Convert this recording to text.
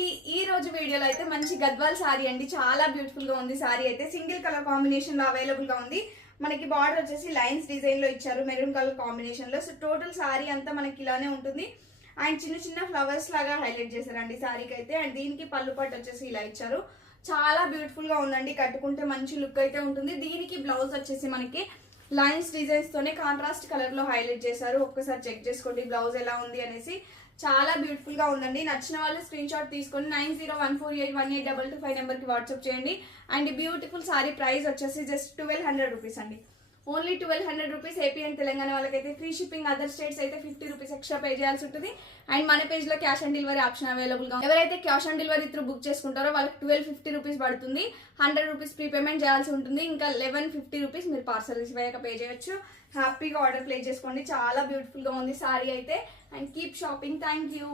అండి ఈ రోజు వీడియోలో అయితే మంచి గద్వాల్ సారీ అండి. చాలా బ్యూటిఫుల్ గా ఉంది సారీ అయితే. సింగిల్ కలర్ కాంబినేషన్ లో అవైలబుల్ గా ఉంది. మనకి బార్డర్ వచ్చేసి లైన్స్ డిజైన్ లో ఇచ్చారు, మెరూన్ కలర్ కాంబినేషన్ లో. సో టోటల్ సారీ అంతా మనకి ఇలానే ఉంటుంది. అండ్ చిన్న చిన్న ఫ్లవర్స్ లాగా హైలైట్ చేశారండి సారీకి అయితే. అండ్ దీనికి పళ్ళు పట్టు వచ్చేసి ఇలా ఇచ్చారు. చాలా బ్యూటిఫుల్ గా ఉందండి, కట్టుకుంటే మంచి లుక్ అయితే ఉంటుంది. దీనికి బ్లౌజ్ వచ్చేసి మనకి లైన్స్ డిజైన్స్ తోనే కాంట్రాస్ట్ కలర్ లో హైలైట్ చేశారు. ఒక్కసారి చెక్ చేసుకోండి బ్లౌజ్ ఎలా ఉంది అనేసి. చాలా బ్యూటిఫుల్ గా ఉందండి. నచ్చిన వాళ్ళు స్క్రీన్ షాట్ తీసుకొని 9014818225 నెంబర్ కి వాట్సాప్ చేయండి. అండ్ బ్యూటిఫుల్ సారీ ప్రైస్ వచ్చేసి జస్ట్ 1200 రూపీస్ అండి. Only 1200 rupees. AP and Telangana వాళ్ళకైతే ఫ్రీ షిప్పింగ్, అదర్ స్టేట్స్ అయితే 50 రూపీస్ ఎక్స్ట్రా పే చేయాల్సి ఉంటుంది. అండ్ మన పేజ్ లో cash on delivery option available గా. ఎవరైతే cash on delivery through book చేసుకుంటారో వాళ్ళకి 1250 రూపీస్ పడుతుంది. 100 రూపీస్ ప్రీపేమెంట్ చేయాల్సి ఉంటుంది. ఇంకా 1150 రూపీస్ మీరు పార్సల్ రిసీవ్ అయ్యాక పే చేయొచ్చు. హ్యాపీగా ఆర్డర్ ప్లేస్ చేసుకోండి. చాలా బ్యూటిఫుల్ గా ఉంది సారీ అయితే. And keep shopping. Thank you.